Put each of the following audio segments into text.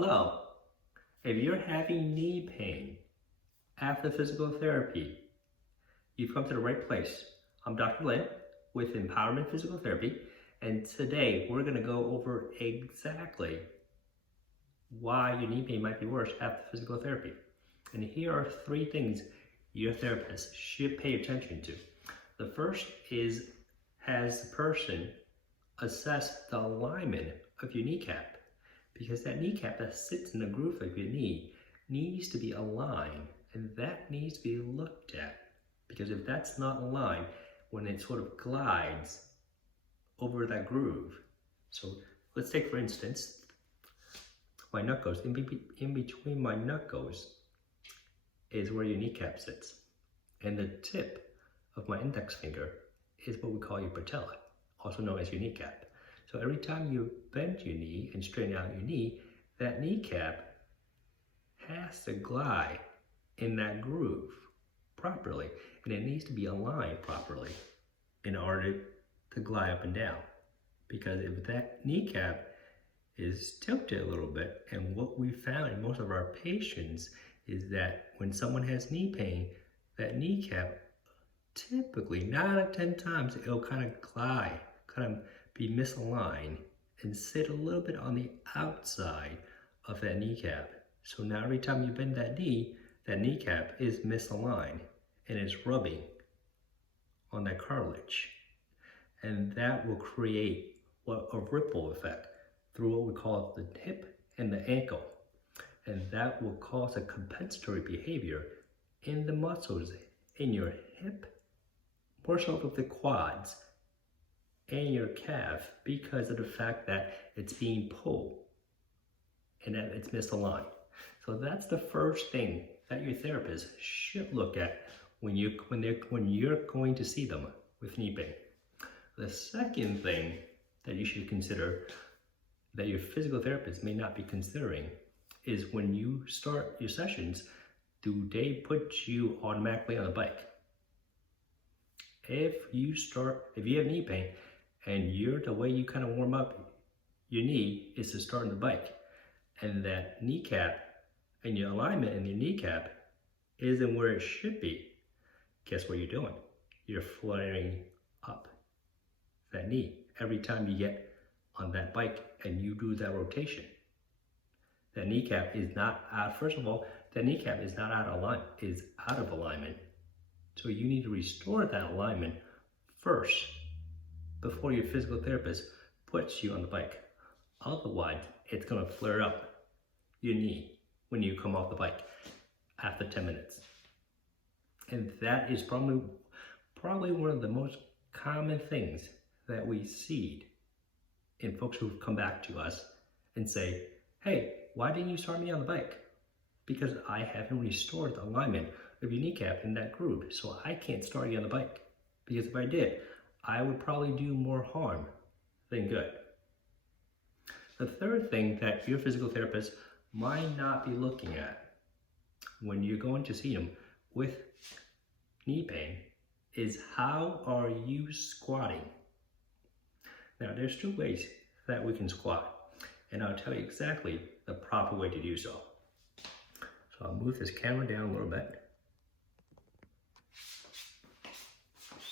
Hello. If you're having knee pain after physical therapy, you've come to the right place. I'm Dr. Lin with Empowerment Physical Therapy, and today we're going to go over exactly why your knee pain might be worse after physical therapy. And here are three things your therapist should pay attention to. The first is, has the person assessed the alignment of your kneecap? Because that kneecap that sits in the groove of your knee needs to be aligned, and that needs to be looked at. Because if that's not aligned, when it sort of glides over that groove, so let's take for instance, my knuckles, in between my knuckles is where your kneecap sits. And the tip of my index finger is what we call your patella, also known as your kneecap. So every time you bend your knee and straighten out your knee, that kneecap has to glide in that groove properly, and it needs to be aligned properly in order to glide up and down. Because if that kneecap is tilted a little bit, and what we found in most of our patients is that when someone has knee pain, that kneecap typically 9 out of 10 times it'll kind of glide, kind of be misaligned and sit a little bit on the outside of that kneecap. So now every time you bend that knee, that kneecap is misaligned and is rubbing on that cartilage. And that will create a ripple effect through what we call the hip and the ankle. And that will cause a compensatory behavior in the muscles in your hip, more so of the quads, and your calf, because of the fact that it's being pulled and that it's misaligned. So that's the first thing that your therapist should look at when you're going to see them with knee pain. The second thing that you should consider that your physical therapist may not be considering is when you start your sessions, do they put you automatically on the bike? If you have knee pain and the way you kind of warm up your knee is to start on the bike, and that kneecap and your alignment in your kneecap isn't where it should be, guess what you're doing? You're flaring up that knee every time you get on that bike and you do that rotation. That kneecap is not out, first of all, that kneecap is not out of alignment. So you need to restore that alignment first before your physical therapist puts you on the bike. Otherwise, it's gonna flare up your knee when you come off the bike after 10 minutes. And that is probably one of the most common things that we see in folks who've come back to us and say, hey, why didn't you start me on the bike? Because I haven't restored the alignment of your kneecap in that groove, so I can't start you on the bike. Because if I did, I would probably do more harm than good. The third thing that your physical therapist might not be looking at when you're going to see them with knee pain is, how are you squatting? Now, there's two ways that we can squat, and I'll tell you exactly the proper way to do so. So I'll move this camera down a little bit.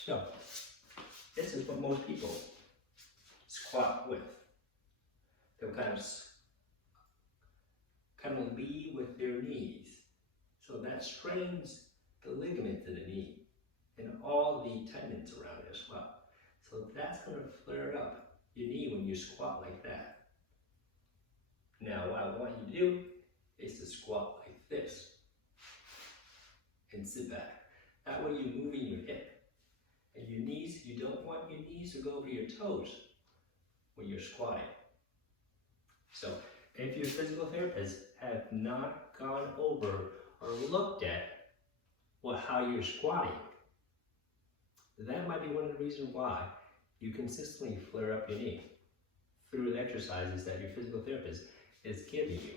So, this is what most people squat with. They'll kind of lead with their knees. So that strains the ligaments in the knee and all the tendons around it as well. So that's going to flare up your knee when you squat like that. Now, what I want you to do is to squat like this and sit back. That way you're moving your hip. And your knees, you don't want your knees to go over your toes when you're squatting. So if your physical therapist have not gone over or looked at how you're squatting, that might be one of the reasons why you consistently flare up your knee through the exercises that your physical therapist is giving you.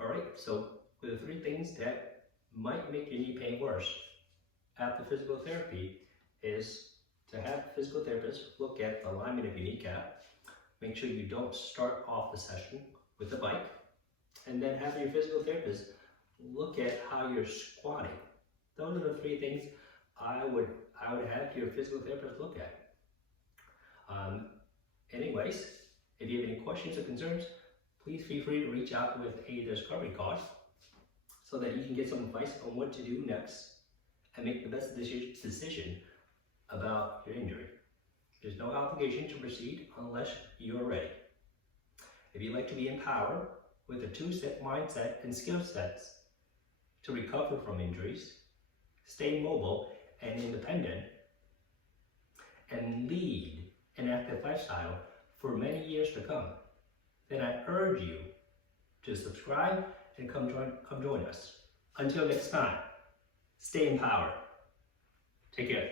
All right, so the three things that might make your knee pain worse after physical therapy is to have a physical therapist look at the alignment of your kneecap, Make sure you don't start off the session with the bike, and then have your physical therapist look at how you're squatting. Those are the 3 things I would have your physical therapist look at. Anyways, if you have any questions or concerns, please feel free to reach out with a discovery call so that you can get some advice on what to do next and make the best decision about your injury. There's no obligation to proceed unless you're ready. If you'd like to be empowered with a 2-step mindset and skill sets to recover from injuries, stay mobile and independent, and lead an active lifestyle for many years to come, then I urge you to subscribe and come join us. Until next time, stay empowered. Take care.